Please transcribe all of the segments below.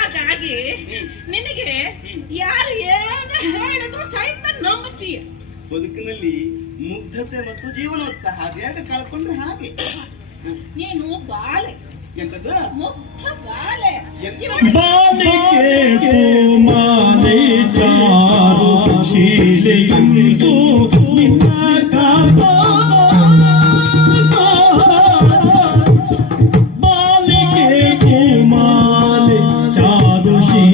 ಹಾಗಾಗಿ ನಿನಗೆ ಯಾರು ಏನು ಹೇಳಿದ್ರು ಸಹಿತ ನಂಬುತ್ತೀಯ. ಬದುಕಿನಲ್ಲಿ ಮುಗ್ಧತೆ ಮತ್ತು ಜೀವನೋತ್ಸಾಹ ಅದ್ಯಾಕ ಕಳ್ಕೊಂಡ್ರೆ ಹಾಗೆ. ನೀನು ಬಾಲೆ. ಎಂತದ? ಮುಗ್ಧ ಬಾಲೆ. ಇವಳು ಬಾಲಿಕೆ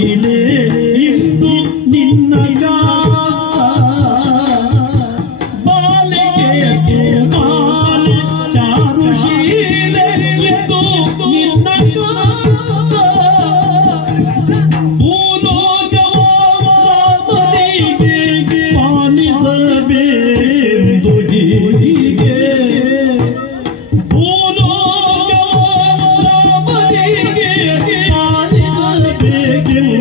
கையிலே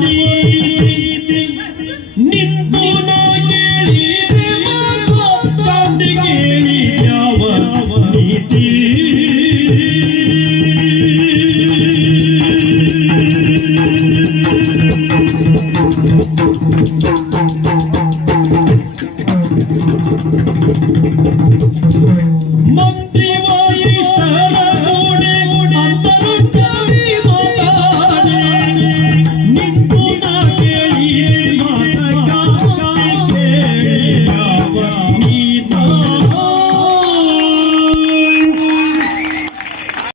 ನೀತಿ ನಿಂತು ಮಾತ ಕಾಂತೆ ಯಾವ ನೀತಿ ಮಂತ್ರಿ